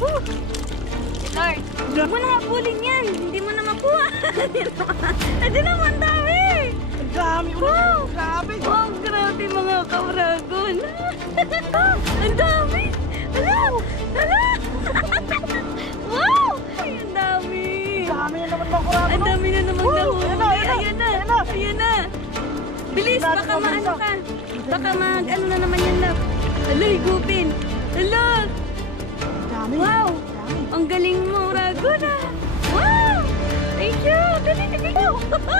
Lord, huwag mo na habulin yan. Hindi mo na makuha. Adi naman, dami. Ang dami ulit. Grabe. Wow, grabe mga kauragon. Ang dami. Hala, hala. Wow, ay, ang dami. Ang dami na naman mga kuragon. Ang dami na naman nahuli. Ayan na. Ayan na. Bilis, baka maano ka. Baka mag-ano na naman yan, love. Hala, higupin. Hala. Ang dami. Wow. Ang galing mo, Raguna. Wow. Thank you. Dali, dali.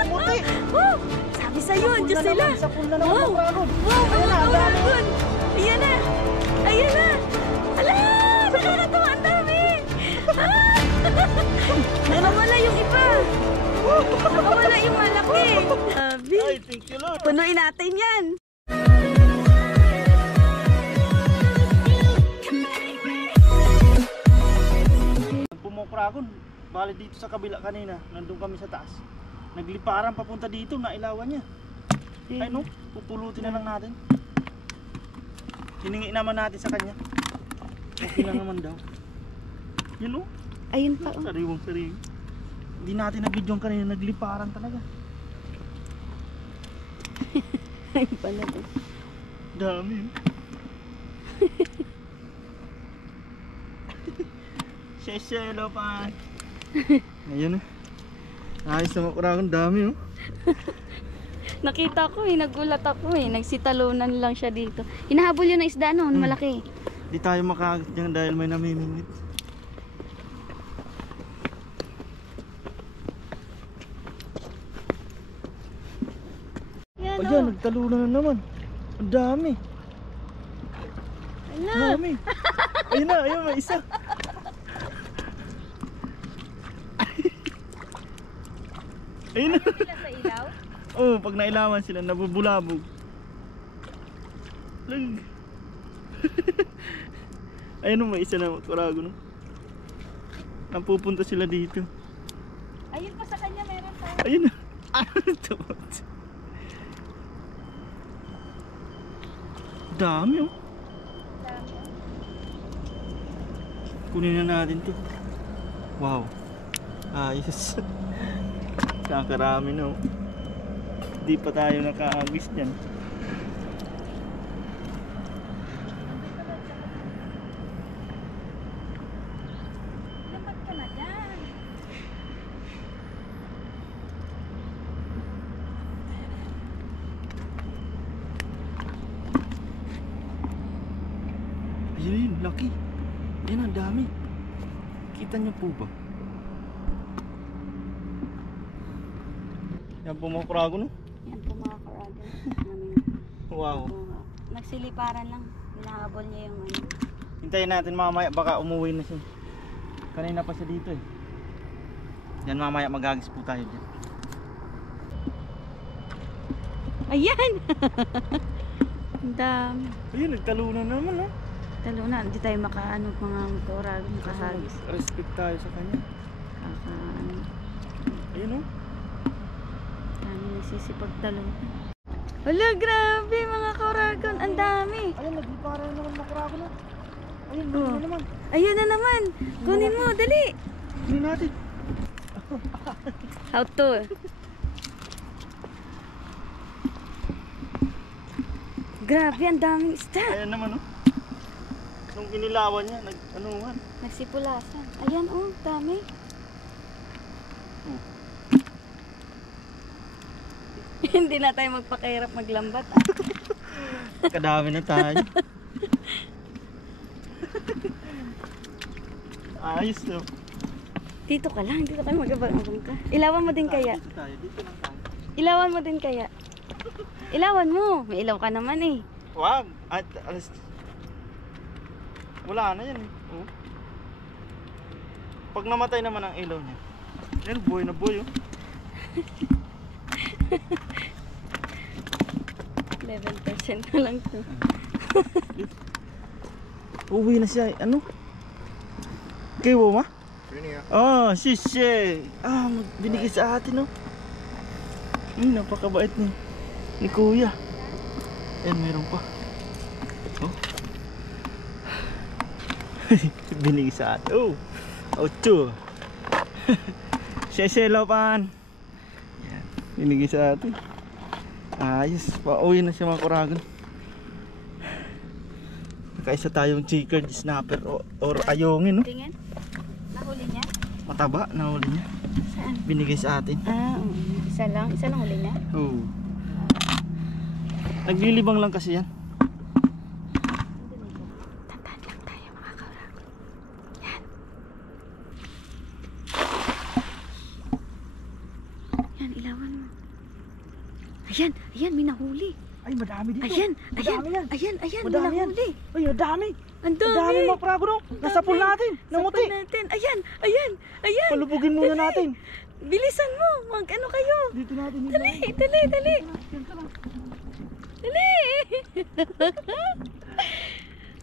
Puti. Wow. Sabi sa'yo, Diyos sila. Sa pool na naman mga kuragon. Wow, Ayan mga na, ang dami. kauragon. Ayan na. Ayan na. Hala, nakakatawa. Ang dami. Nakawala yung iba. Nakawala yung malaki. Sabi. Ay, thank you Lord. Punuin natin yan. Pumukuragon. Bali dito sa kabila kanina. Nandun kami sa taas. Nagliparan papunta dito. Nailawan niya. Ay no, pupulutin na lang natin. Hiningi naman natin sa kanya. Okay lang naman daw. Yun no? Ayun pa. Sariwang sariw. Hindi natin na-video kanina. Nagliparan talaga. Ayun pala to. Dami. Sheshelo pa. Ayun eh. Ayos na makuragon. Dami oh. Nakita ko nagulat ako nagsitalunan lang siya dito. Hinahabol yun na isda noon, malaki. Di tayo makakagit dyan dahil may namimingit. Yan Ayan, nagtalunan na naman. Ang dami. Ala. Ang dami. Ayun na, ayun, may isa. Ayun na. Sila sa ilaw? Oo, pag nailawan sila, nabubulabog. Lag. Ayun o, may isa na kurago no. Napupunta sila dito. Ayun pa sa kanya meron pa. Ayun na. Dami oh. Kunin na natin to. Wow. Ayos. Kakarami no. Di pa tayo nakaagis dyan. Dapat ka na dyan. Ayun, laki. Yan ang dami. Kita niyo po ba? Yan po mga kurago no? Yan po mga karagon. Wow. Nagsiliparan lang. Hinahabol niya yung ano. Hintayin natin mamaya, baka umuwi na siya. Kanina pa siya dito eh. Yan mamaya magagis po tayo dyan. Ayan! Ang dami. Ayun, nagtalunan naman no? Talunan, hindi tayo makaano mga karagon, makahagis. Respect tayo sa kanya. Kakaano. Ayun oh. Dami nagsisipag talunan. Hala, grabe mga karagon. Ang dami. Ayun, nagliparan naman mga kurago no? Ayun, Oh. na naman. Ayun na naman. Kunin mo, dali. Kunin natin. How to? Grabe, ang daming isda. Ayan naman oh. Nung inilawan niya, nag-anuhan. Nagsipulasan. Ayan, oh, dami. Hindi na tayo magpakahirap maglambat. Kadami na tayo. Ayos no. Dito ka lang, dito tayo mag-abang-abang ka. Ilawan mo din kaya. Dito tayo, dito lang tayo. Ilawan mo din kaya. Ilawan mo. May ilaw ka naman eh. Wag. At alas. Wala na yan. Oh. Pag namatay naman ang ilaw niya. Yan, buhay na buhay oh. 11% na lang to. Uwi na siya. Ano? Kay Woma? Oh, sisye. Ah, binigay sa atin oh. Napakabait ni Kuya. Ayan, meron pa. Oh. Binigay sa atin. Oh, 8. Seselo-pan. Yan, binigay sa atin. Ayos, pauwi na siya mga kuragon. Nakaisa tayong chicken snapper or ayongin, no? Tingin. Nahuli niya? Mataba, nahuli niya. Saan? Binigay sa atin. Isa lang huli niya? Oo. Naglilibang lang kasi yan. Tandaan lang tayo mga kauragon. Yan, ilawan mo. Ayan, may nahuli. Ay, madami dito. Ayan, Madami yan. may Madami yan. nahuli. Ay, madami. Ang Madami dami. mga kuragon, no? Nasa pool natin. Namuti. Sapul natin. Ayan. Palubugin muna natin. Bilisan mo. Mag-ano kayo. Dito natin yung Dali. Dali.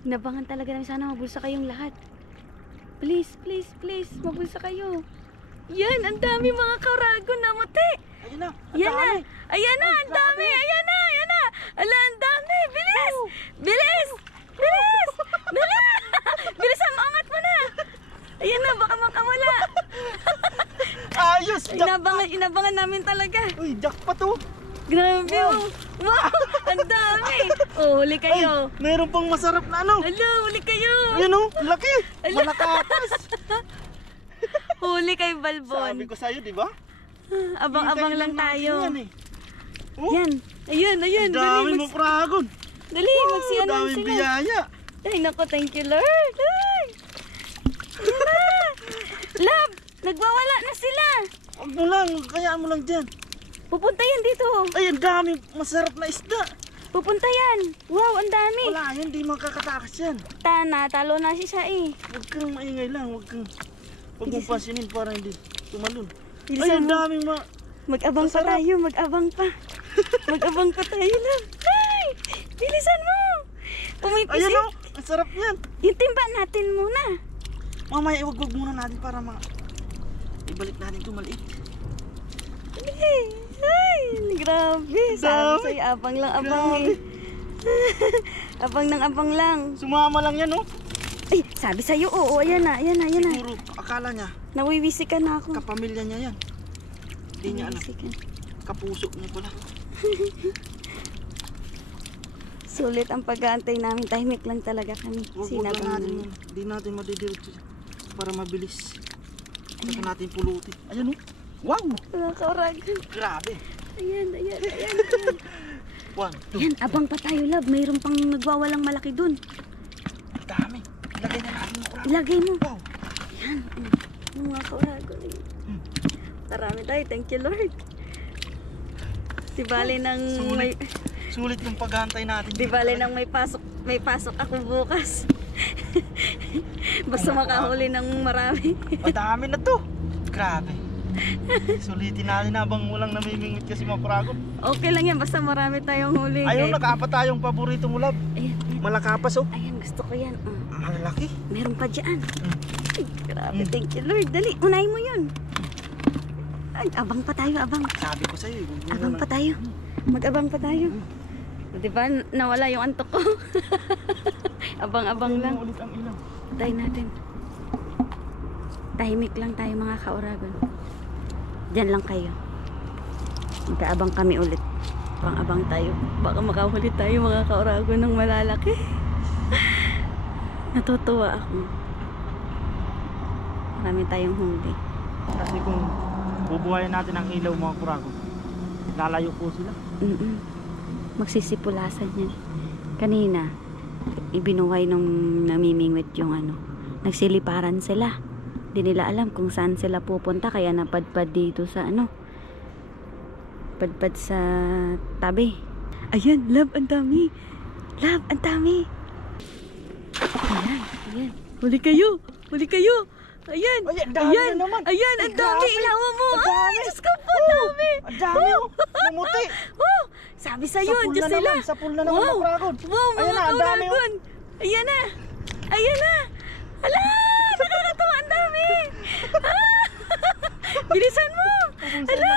Nabangan talaga namin, sana mabulsa kayong lahat. Please. Mabulsa kayo. Yan, ang dami mga kauragon na muti. Ayun na. Ayan na, ang dami. Ayan na. Ala, ang dami. Bilis. Dali. Bilisan mo, angat mo na. Ayan na, baka makawala. Ayos. Inabangan namin talaga. Uy, jackpot to. Grabe, wow, ang dami. Oh, huli kayo. Ay, meron pang masarap na ano. Ala, huli kayo. Ayan o, laki. Malakapas. Huli kay Balbon. Sabi ko sa'yo, di ba? Abang-abang lang tayo. Yan, eh. Oh, Ayan. ang dami mo kuragon. Dali, magsiyanan Daming sila. biyaya. Ay, naku, thank you, Lord. Ay. Ayan na. Love, nagwawala na sila. Huwag mo lang, kayaan mo lang dyan. Pupunta yan dito. Ay, ang dami masarap na isda. Pupunta yan. Wow, ang dami. Wala yan, di makakatakas yan. Talo na siya eh. Huwag kang maingay lang, huwag mo pansinin para hindi tumalon. Ay, Bilisan ang mo. daming Mag-abang pa Masarap. tayo, mag-abang pa tayo lang. Ay, bilisan mo. Pumipisik. Ayan o, ang sarap yan. Yung timba natin muna. Mamaya, huwag muna natin para ibalik natin ito maliit. Ay, grabe. Sabi Dami. sa'yo, abang lang, eh. Abang lang. Sumama lang yan, no? Ay, sabi sa'yo, oo, ayan na. Siguro, akala niya, Nawiwisikan na ako. kapamilya niya yan. Hindi niya alam. Nawiwisikan. Kapuso niya pala. Sulit ang pag-aantay namin. Tahimik lang talaga kami. Huwag Sinabi lang natin namin. yun. Hindi natin madidiretso para mabilis. Saka natin pulutin. Ayan, no? Wow! Mga kauragan. Grabe. Ayan. 1, 2, Ayan, abang pa tayo, love. Mayroon pang nagwawalang malaki dun. dami. Ilagay na natin mga kuragon. Ilagay mo. Wow! Ayan. Mga kauragan. Marami tayo. Thank you, Lord. Di bale nang may... Sulit yung paghahantay natin. Di bale nang may pasok ako bukas. Basta makahuli ng marami. Madami na to. Grabe. Sulitin natin habang walang namimingwit kasi mga kuragon. Okay lang yan, basta marami tayong huli. Ayun, nag-apat tayong paborito mo, love. Ayan. Malakapas, oh. Ayan, gusto ko yan. Ang laki. Meron pa dyan. Ay, grabe, thank you, Lord. Dali, unahin mo yun. Ay, abang pa tayo, abang. Sabi ko sa'yo, Abang pa tayo. Mag-abang pa tayo. Diba, nawala yung antok ko. Abang-abang lang. Ulit ang ilaw. Tayo natin. Tahimik lang tayo mga kauragon. Diyan lang kayo. Magkaabang kami ulit. Abang-abang tayo. Baka makahuli tayo mga kauragon ng malalaki. Natutuwa ako. Marami tayong huli. Kasi kung bubuhayin natin ang ilaw mga kuragon, lalayo po sila. Magsisipulasan yan. Kanina, ibinuhay nung namimingwit yung nagsiliparan sila. Hindi nila alam kung saan sila pupunta, kaya napadpad dito sa padpad sa tabi. Ayan, love, ang dami. Love, ang dami. Ayan. Huli kayo. Ayan. Ay, ang dami na naman. Ayan, ang dami. Grabe. Ilawan mo. Ang dami. Ay, Diyos ko po, dami. Ang dami, oh. Namuti. Oh, sabi sa'yo, Sa pool Diyos na sila. naman, sa pool na naman, mga kuragon. Wow, Ayan mga na, ang dami, oh. kauragon. Ayan na. Ala, nakakatawa, ang dami. Bilisan mo. Ala.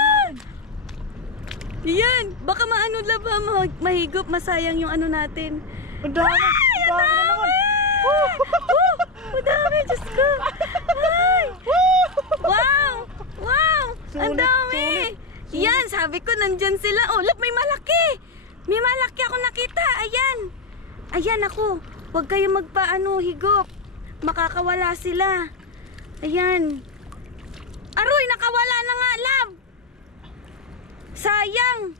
Yan, baka laba, mahigop, masayang yung natin. Ang dami. Ay, Ang dami na naman. ang sabi ko, nandyan sila. Oh, look, may malaki. May malaki ako nakita. Ayan. Ayan ako. Huwag kayo higop. Makakawala sila. Ayan. Aroy, nakawala na nga, love. Sayang.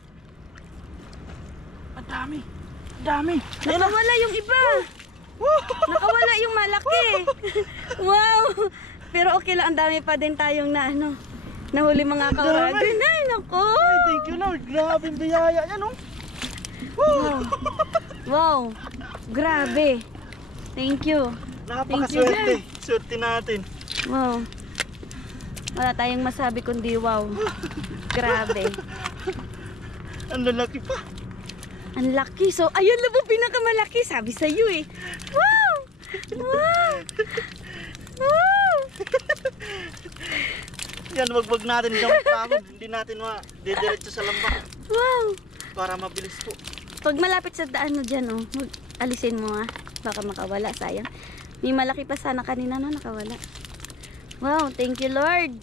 Ang dami. Ang dami. Nakawala yung iba. Nakawala yung malaki. Wow. Pero okay lang, ang dami pa din tayong nahuli mga kauragon. Ay, nako. Ay, thank you Lord. Grabe yung biyaya yan, oh. Wow. Wow. Grabe. Thank you. Napakaswerte. Swerte natin. Wow. Wala tayong masabi kundi wow. Grabe. Ang lalaki pa. Ang laki. So, ayun lang po pinakamalaki. Sabi sa iyo eh. Wow! Wow! Wow! Yan, wag natin yung pagod. Hindi natin didiretso sa lambak. Wow! Para mabilis po. Pag malapit sa daan mo dyan, alisin mo baka makawala, sayang. May malaki pa sana kanina nakawala. Wow, thank you Lord.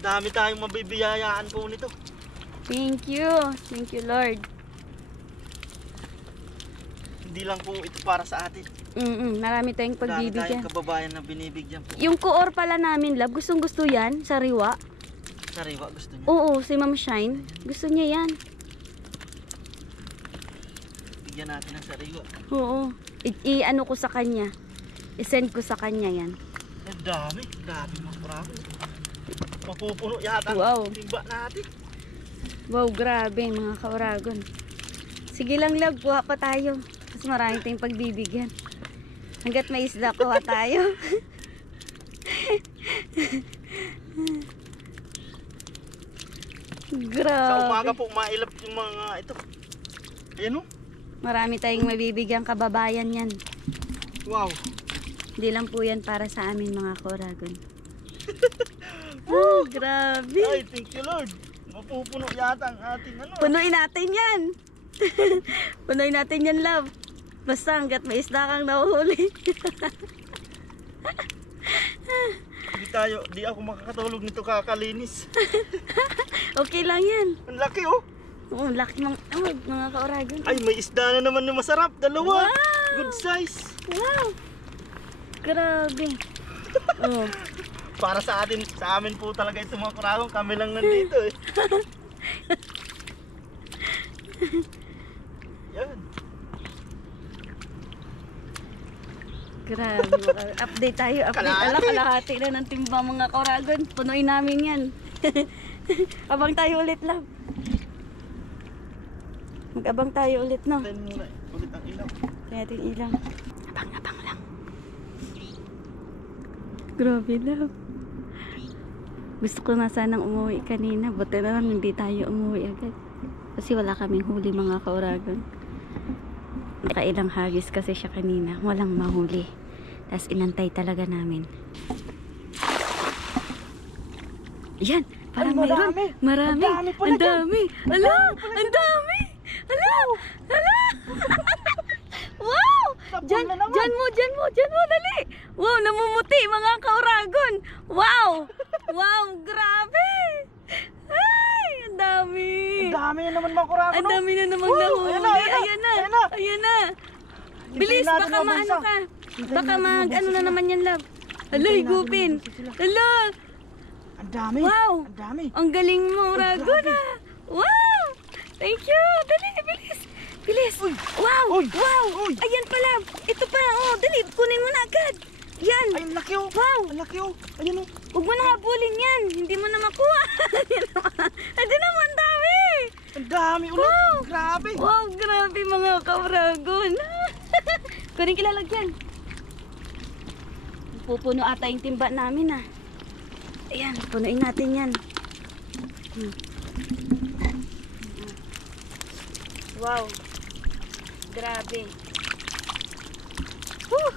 Dami tayong mabibiyayaan po nito. Thank you. Thank you Lord. Hindi lang po ito para sa atin. Marami tayong Dami pagbibigyan. tayong kababayan na binibigyan po. Yung koor pala namin, love, gustong gusto yan, sariwa. Sariwa, gusto niya. Oo, si Ma'am Shine. Gusto niya yan. Bigyan natin ng sariwa. Oo. I-ano ko sa kanya. I-send ko sa kanya yan. Ang dami. Dami mga bravo. Mapupuno yata Wow. ang timba natin. Wow, grabe mga kauragon. Sige lang love, kuha pa tayo. Mas marami tayong pagbibigyan. Hanggat may isda, kuha tayo. Grabe. Sa umaga po, mailap yung mga ito. Ayan o. Marami tayong mabibigyan kababayan yan. Wow. Hindi lang po yan para sa amin mga kauragon. Oh, grabe. Ay, thank you Lord. Mapupuno yata ang ating Punuin natin yan. Punuin natin yan, love. Basta hanggat may isda kang nahuhuli. Di ako makakatulog nito kakalinis. Okay lang yan. Ang laki oh. Oo, laki mga kauragon. Ay, may isda na naman yung masarap. Dalawa. Wow. Good size. Wow. Grabe. Oh. Para sa amin po talaga ito mga kuragong. Kami lang nandito eh. Yan. Grabe. Update tayo. Kalahati na ng timba mga kauragon. Punuin namin yan. Abang tayo ulit lang. Mag-abang tayo ulit, no? Tayo muna ulit ang ilaw. Tayo natin ilaw. Abang lang. Grabe lang. Gusto ko na sanang umuwi kanina. Buti na lang hindi tayo umuwi agad. Kasi wala kaming huli mga kauragon. Nakailang hagis kasi siya kanina. Walang mahuli. Tapos inantay talaga namin. Yan! Parang ay, mayroon. Marami. Ang dami. Ala! Ang dami! Ala! Ala! Wow! Diyan mo, dali! Wow, namumuti mga kauragon! Wow! Wow, grabe! Ay, ang dami! Ang dami na naman mga kuragong. Ang dami na namang nahuli. Ayan na. Bilis, baka maano ka. Baka ano na naman yan, love. Hala, higupin. Hala. Ang dami. Wow. Ang dami. Ang galing mo, Ragon. Wow. Thank you. Dali, bilis. Uy. Wow. Uy. Wow. Uy. Ayan pala. Ito pa. Oh, dali. Kunin mo na agad. Yan. Ay, ang laki oh. Wow. Ang laki oh. Ayan oh. Huwag mo na habulin yan. Hindi mo na makuha. Ito naman, dami. Ang dami ulit. Wow. Grabe. Wow, grabe mga kauragon. Kunin kilalagyan. Pupuno ata yung timba namin ah. Ayan, punuin natin yan. Wow. Grabe. Woo!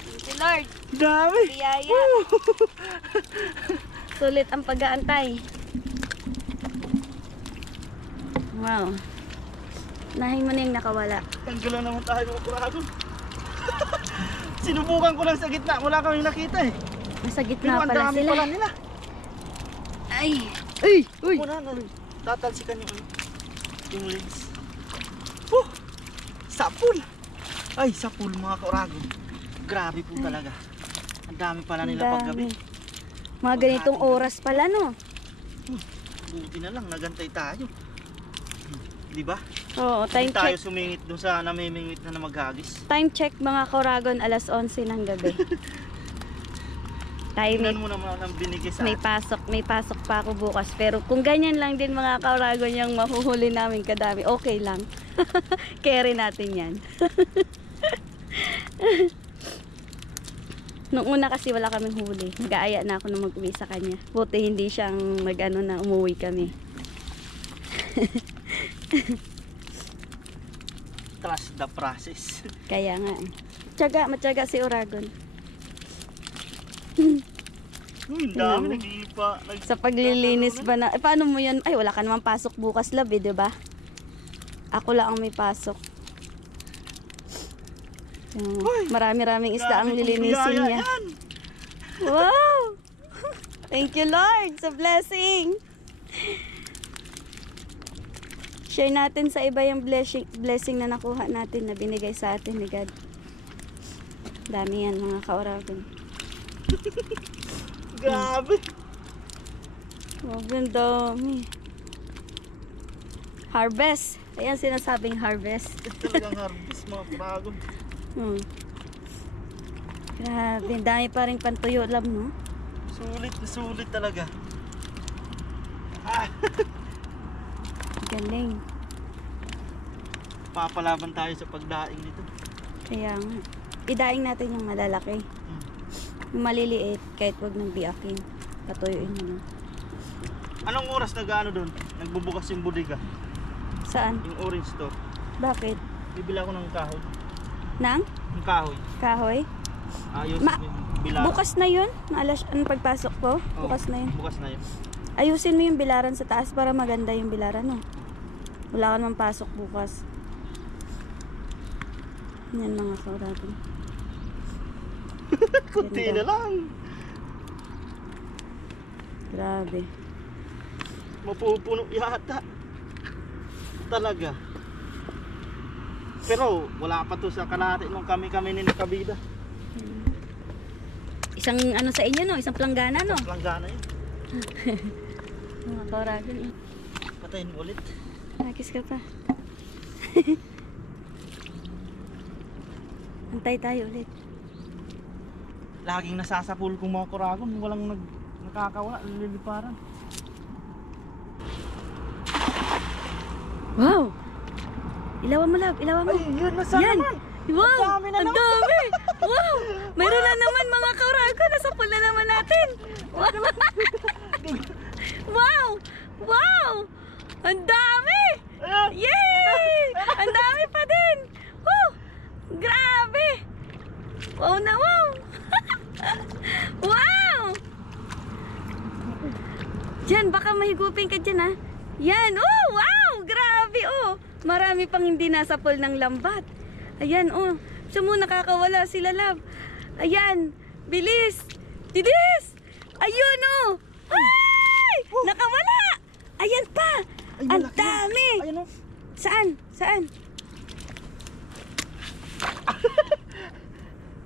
Thank you Lord. Dami. Biyaya. Sulit ang pag-aantay. Wow. Nahin mo na yung nakawala. Tanggal naman tayo mga kuragong. Sinubukan ko lang sa gitna. Wala kaming nakita eh. Nasa Pero gitna ang pala dami sila. pala nila. Ay. Uy. Wala na. tatalsikan yung ano, yung lens. Sapul! Ay, sapul mga kauragon. Grabe po talaga. Ang dami pala nila Ang paggabi. dami. Mga ganitong oras pala, no? Buti na lang, nagantay tayo. Di ba? Oo, time Hindi tayo check. sumingit dun sa namimingwit na namagagis. Time check mga kauragon, alas 11 ng gabi. Tayo Tingnan mo naman ang binigay sa may atin. may pasok pa ako bukas. Pero kung ganyan lang din mga kauragon yung mahuhuli namin kadami, okay lang. Carry natin yan. Nung una kasi wala kaming huli. Nag-aaya na ako na mag-uwi sa kanya. Buti hindi siyang mag-ano na umuwi kami. Trust the process. Kaya nga eh. Matyaga si Oragon. Ang dami naglipa. Sa paglilinis ba na, paano mo yan? Ay, wala ka naman pasok bukas labi, di ba? Ako lang ang may pasok. Marami-raming isda ang lilinisin niya. Wow! Thank you Lord sa blessing. Share natin sa iba yung blessing na nakuha natin, na binigay sa atin ni God. Dami yan mga kauragon. Grabe. Ang dami. Harvest. Ayan sinasabing harvest. Ito talagang harvest mga kauragon. Grabe, ang dami pa rin pantuyo lang, no? Sulit na sulit talaga. Galing. Papalaban tayo sa pagdaing nito. Kaya nga. Idaing natin yung malalaki. Yung maliliit, kahit wag nang biakin. Patuyuin mo na. Anong oras nag-ano doon? Nagbubukas yung bodega. Saan? Yung orange store. Bakit? Bibili ako ng kahoy. Nang? Yung kahoy. Kahoy? Ayos Ma- yung bilaran. Bukas na yun? Ang pagpasok ko? Oo, Bukas na yun. Bukas na yun. Ayusin mo yung bilaran sa taas para maganda yung bilaran, no? Wala ka naman pasok bukas. Yan mga kauragon. Kunti na lang. Grabe. Mapupuno yata. Talaga. Pero wala pa to sa kalahati nung kami ni Nakabida. Isang ano sa inyo, no? Isang planggana, no? Langgana yun. Mga kauragon, eh. Patayin mo ulit. Nakis ka pa. Antay tayo ulit. Laging nasasapul kong mga kuragon. Walang nakakawala. Liliparan. Wow! Ilawan mo, love. Ilawan mo. Ay, yun. Nasa Yan! naman. Wow! Ang dami na Ang naman. dami! Wow! Mayroon na naman mga kauragon. Nasapul na naman natin. Wow! Wow! Ang dami! Ayan. Yay! Ang dami pa din! Woo! Grabe! Wow na wow! Wow! Diyan, baka mahigupin ka dyan, ha? Yan! Oh! Wow! Grabe, oh! Marami pang hindi nasapol ng lambat. Ayan, oh! Siya mo nakakawala sila, love. Ayan! Bilis! Bilis! Ayun, oh! Ay! Nakawala! Ayan pa! Ay, Ang malaki. dami! Ayun o. Saan? Saan?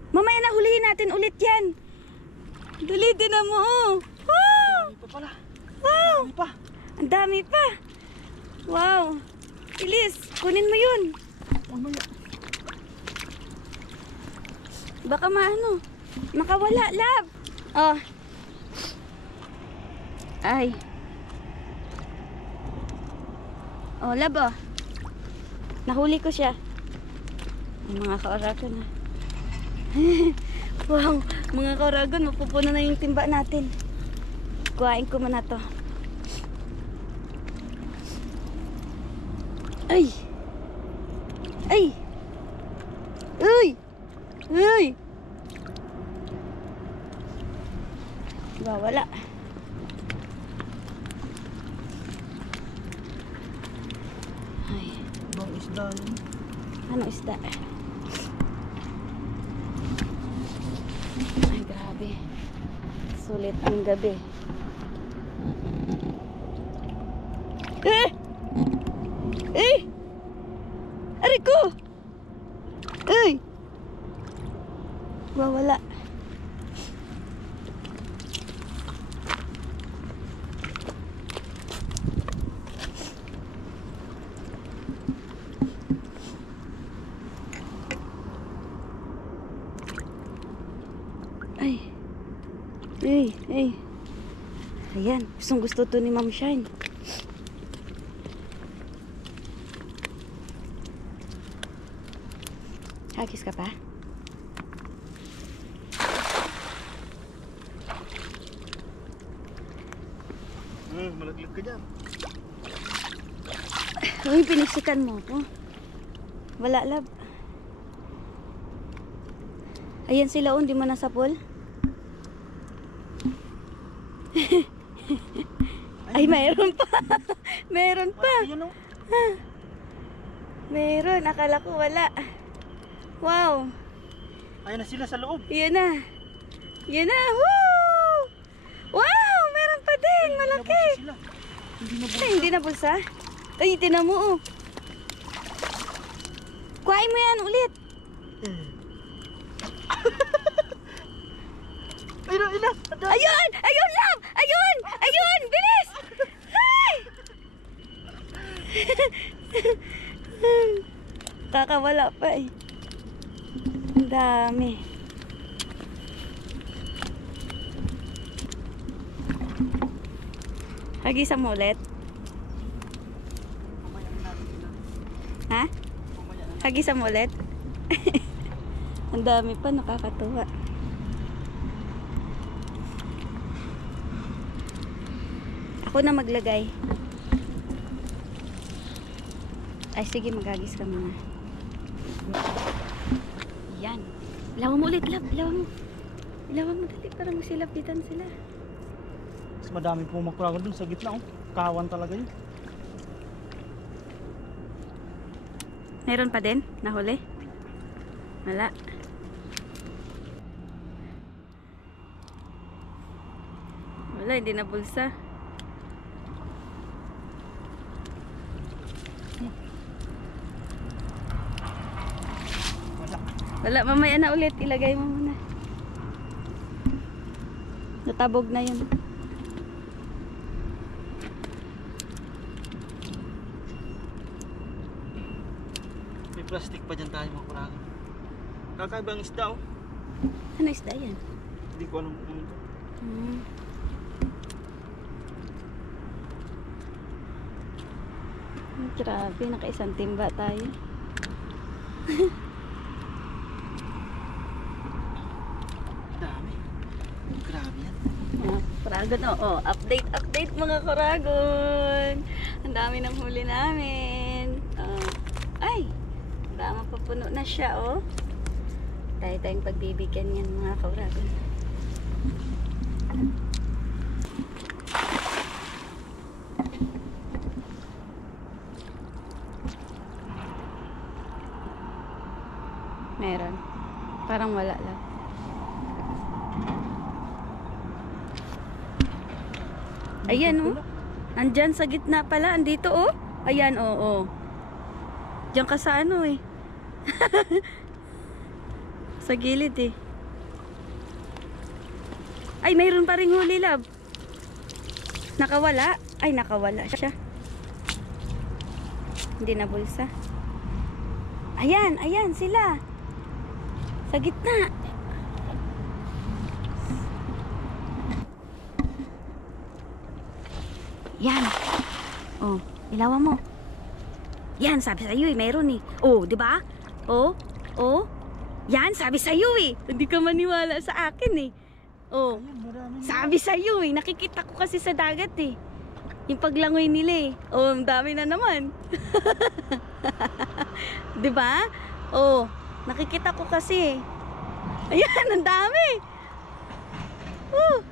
Mamaya na hulihin natin ulit yan. Dali din na mo. Oh. Wow! Dami pa pala. Wow! Dami pa. Ang dami pa. Wow! Bilis, kunin mo yun. Mamaya. Baka maano. Makawala, lab. Oh. Ay. Oh, lab, oh. Nahuli ko siya. Ang mga kauragon, ha. Wow, mga kauragon, mapupuno na yung timba natin. Kuhain ko muna to. Ay! Ay! Uy! Uy! Wala. Ay, Ibang isda yun. ano isda? Ay, grabe. Sulit ang gabi. nagwawala. Ay. Ay. Ayan, gustong gusto to ni Ma'am Shine. Hagis ka pa? Malaglag ka dyan. Uy, pinisikan mo ko. Wala, lab. Ayan sila, di mo nasa pool. Ay, mayroon pa. Meron pa. Ayun, oh. Meron, akala ko wala. Wow. Ayun na sila sa loob. Yan na. Yan na. Woo! Wow! Meron pa din. Malaki. Sila. Hindi na Ay, hindi na bulsa. Ay, tinan mo, oh. Kuhain mo yan ulit. Ayun. Ayun! Ayun, love! Ayun! Ayun! Bilis! Ay! Kakawala pa eh. Ang dami. Hagisan mo ulit. Ha? Hagisan mo ulit. Ang dami pa, nakakatuwa. Ako na maglagay. Ay, sige, maghagis ka muna. Yan. Ilawan mo ulit, love. Ilawan mo. Ilawan mo dali para masilapitan sila. Mas madami pumakuragon dun sa gitna, oh. Kawan talaga yun. Meron pa din? Nahuli? Wala. Wala, hindi na bulsa. Wala, mamaya na ulit. Ilagay mo muna. Natabog na yun. May plastic pa dyan tayo makuragon. Kakaibang isda, oh. Ano isda yan? Hindi ko alam kung ito. Grabe, nakaisang timba tayo. Dami. Grabe yan. Mga kuragon, oo. Update mga kuragon. Ang dami ng huli namin. Ay, baka mapapuno na siya, oh. Tayo tayong pagbibigyan yan mga kuragon. Meron. Parang wala lang. Ayan, oh. Andyan sa gitna pala. Andito, oh. Ayan, oh. Diyan ka sa ano, eh. Sa gilid, eh. Ay, mayroon pa ring huli, love. Nakawala. Ay, nakawala siya. Hindi na bulsa. Ayan sila. Sa gitna. Yan. Oh, ilawan mo. Yan, sabi sa iyo eh, meron eh. Oh, 'di ba? Oh. Yan, sabi sa iyo eh. Hindi ka maniwala sa akin eh. Oh. Sabi sa iyo eh, nakikita ko kasi sa dagat eh. Yung paglangoy nila eh. Oh, ang dami na naman. 'Di ba? Oh, nakikita ko kasi. Ayan, ang dami. Oh.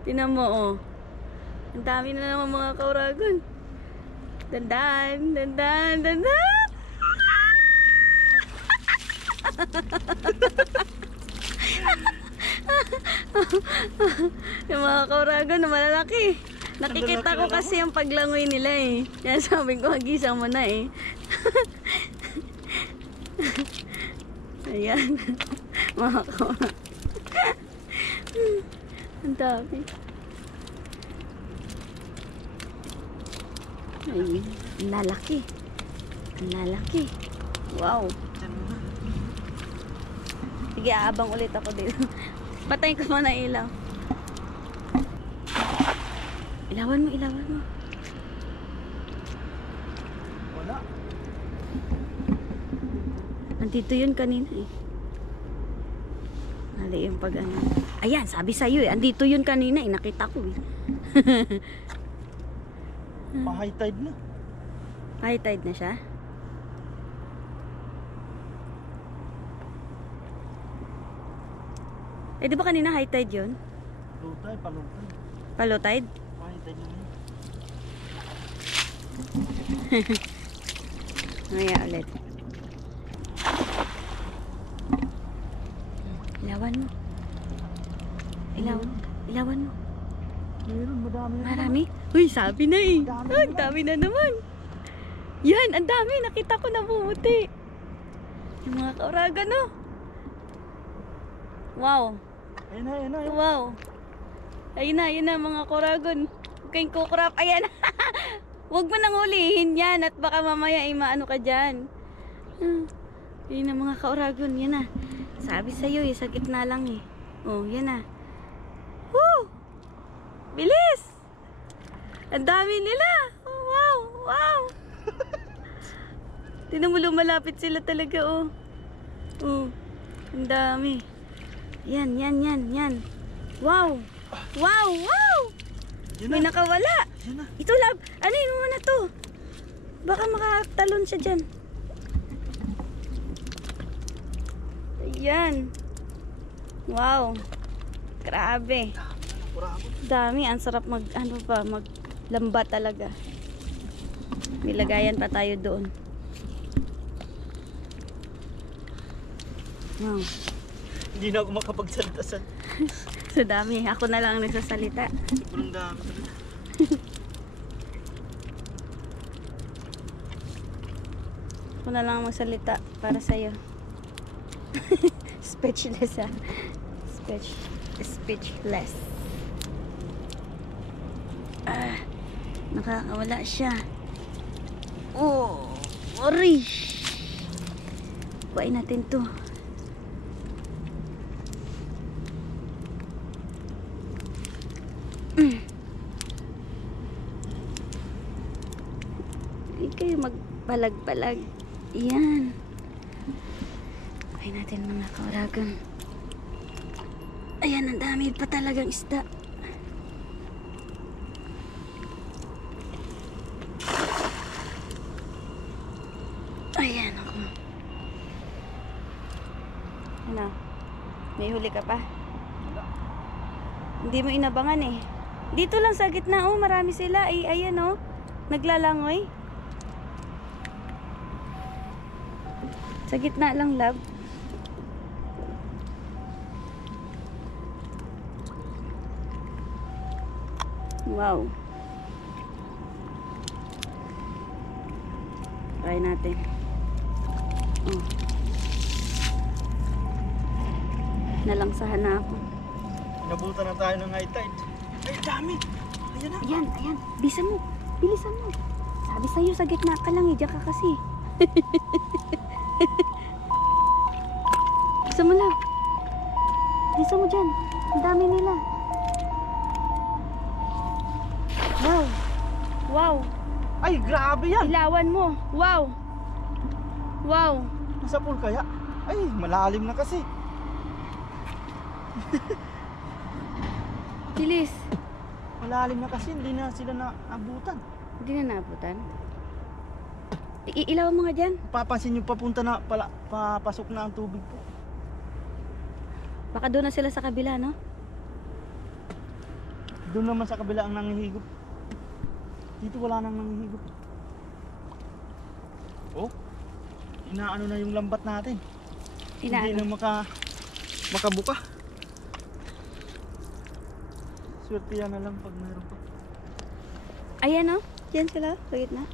Tingnan mo, oh. Ang dami na naman mga kauragon. Dandan. Yung mga kauragon na malalaki. Nakikita ko kasi yung paglangoy nila eh. Yan sabi ko, hagisan mo na eh. Ayan. Mga kaurag. Ang dami. Ay, ang lalaki. Ang lalaki. Wow. Diyan muna. Sige, aabang ulit ako dito. Patayin ko muna ilaw. Ilawan mo, ilawan mo. Wala. Nandito yun kanina eh. Mali yung pag ano. Ayan, sabi sa'yo eh. Andito yun kanina eh. Nakita ko eh. Pa-high tide na. High tide na siya. Eh di ba kanina high tide yun? Low tide, pa-low tide. Pa-low tide? Pa-high tide na yun. Maya ulit. Ilawan mo. Ilawan mo. Meron, madami na. Marami? Uy, sabi na eh. Dami Ang dami na naman. Yan, ang dami. Nakita ko na bumuti. Yung mga kauragan, no? Wow. Ayun na, ayun na. Ayun. Wow. Ayun na mga kauragan. Huwag kayong kukurap. Ayan. Huwag mo nang hulihin yan at baka mamaya ay maano ka dyan. Ayun na mga kauragan. Yan na. Sabi sa'yo eh, sa gitna lang eh. Oh, yan na. Woo! Bilis! Ang dami nila! Oh, wow! Wow! Tingnan mo, lumalapit sila talaga, oh. Oh, ang dami. Yan. Wow! Wow! Wow! Yan May na. nakawala. Yan na. Ito, lab. Ano yun mo na to? Baka makatalon siya dyan. Ayan. Wow. Grabe. Dami. Ang sarap maglamba talaga. May lagayan pa tayo doon. Wow. Hindi na ako makapagsalita sa. So dami. Ako na lang ang nagsasalita. Sobrang dami talaga. Ako na lang ang magsalita para sa'yo. Speechless ah. Speechless. Nakakawala siya. Oh, orish. Kuhain natin to. Hindi kayo magpalag-palag. Yan. Kuhain natin mga kauragan. Ayan, ang dami pa talagang isda. Ayan ako. Ano? May huli ka pa? Hindi mo inabangan eh. Dito lang sa gitna, oh, marami sila. Ay, ayan oh. Naglalangoy. Sa gitna lang, love. Wow. Try natin. Oh. Nalangsahan na ako. Nabutan na tayo ng high tide. Ay, dami! Ayan na. Ayan. Bilisan mo. Sabi sa'yo, sa gitna ka lang eh. Diyan ka kasi. Bilisan mo lang. Bilisan mo dyan. Ang dami nila. Wow. Ay, grabe yan! Ilawan mo. Wow. Nasa pool kaya? Ay, malalim na kasi. Bilis. Malalim na kasi, hindi na sila naabutan. Hindi na naabutan. Ilawan mo nga dyan. Papansin nyo papunta na, papasok na ang tubig po. Baka doon na sila sa kabila, no? Doon naman sa kabila ang nangihigop. Dito wala nang nangihigop. Oh, inaano na yung lambat natin. Hindi na makabuka. Swerte yan na lang pag mayroon pa. Ayan, no? Diyan sila. Sa gitna.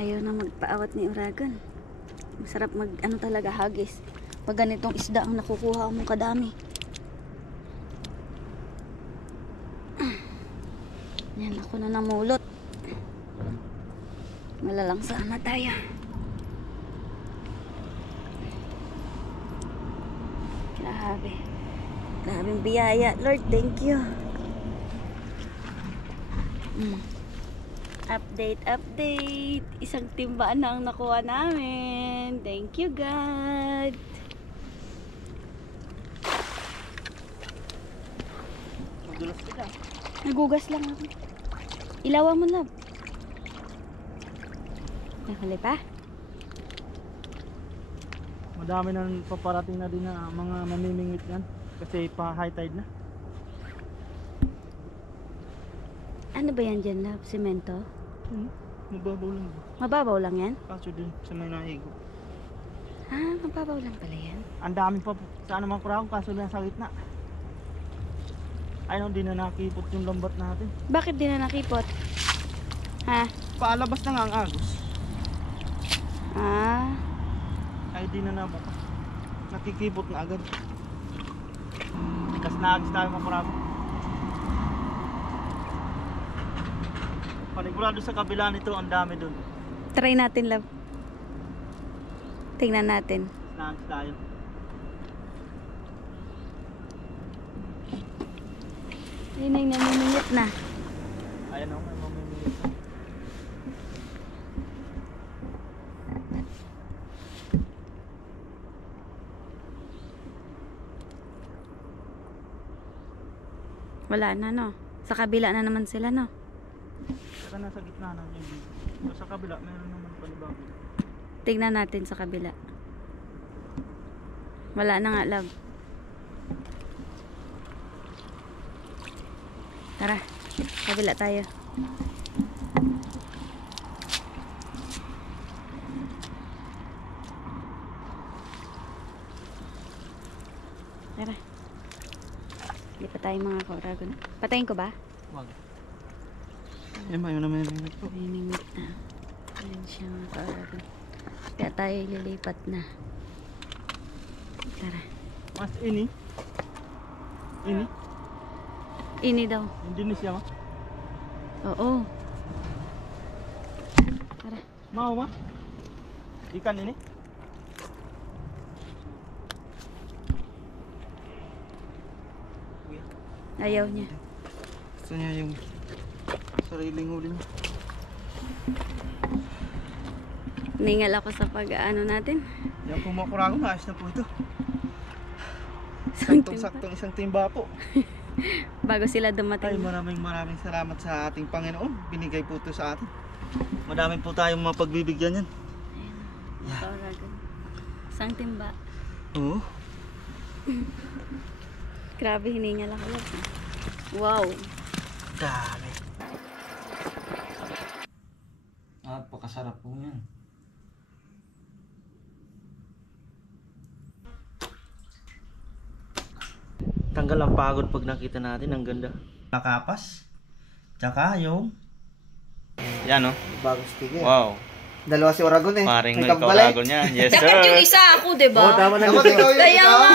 Ayaw na magpaawat ni Uragon. Masarap mag ano talaga hagis. Pag ganitong isda ang nakukuha mong kadami. Yan, ako na namulot. Malalang sana tayo. Grabe. Grabing biyaya. Lord, thank you. Update. Isang timbaan na ang nakuha namin. Thank you, God. Madulas ka. Nagugas lang ako. Ilawan mo, love. Nakali pa? Madami na paparating na din na mga mamimingwit yan. Kasi pa high tide na. Ano ba yan dyan, love? Semento? Mababaw lang. Mababaw lang yan? Kaso din sa may nahigo. Ah, mababaw lang pala yan. Ang dami pa sa anumang kurang kaso lang sa gitna. Ayun, di na nakipot yung lambat natin. Bakit di na nakipot? Ha? Paalabas na nga ang agos. Ah, Ay di na nabuka. Nakikipot na agad. Tapos naagis tayo makurang. Panigurado sa kabila nito, ang dami dun. try natin, love. Tingnan natin. Naagis tayo. Yun ang namimingit na. Ayan o, may mamimingwit na. Wala na, no? Sa kabila na naman sila, no? Saka nasa gitna na yung dito. So, sa kabila, meron naman panibago. Tingnan natin sa kabila. Wala na nga, love. Tara, kabila tayo. Tara. Hindi pa tayo mga kauragon. Patayin ko ba? Wag. Yan ba yun na mamimingwit po? Namimingit na. Ayan siya mga kauragon. Kaya tayo lilipat na. Tara. Mas ini. Ini. Ini daw. Indonesia ma. Oo. Tara. Mau ma? Ikan ini? Ayaw niya. Gusto niya yung sariling huli niya. Ningal ako sa pag-ano natin. Yan po mga kurago, maayos na po ito. Isang timba. Saktong isang timba po. Bago sila Ay, dumating. maraming salamat sa ating Panginoon. Binigay po ito sa atin. Madami po tayong mapagbibigyan yan. Kauragon. Isang timba. Oo. Grabe, hiningal ako. Wow. Dami. Napakasarap po yan. Tanggal ang pagod pag nakita natin. Ang ganda. Nakapas. Tsaka yung yan o. Bagong sticker. Wow. Dalawa si Oragon eh. Paring May may kabalay. kauragon yan. Yes Dapat yung sir. isa ako, diba? Oh, tama na. Dapat ikaw yun. Kaya ikaw. nga.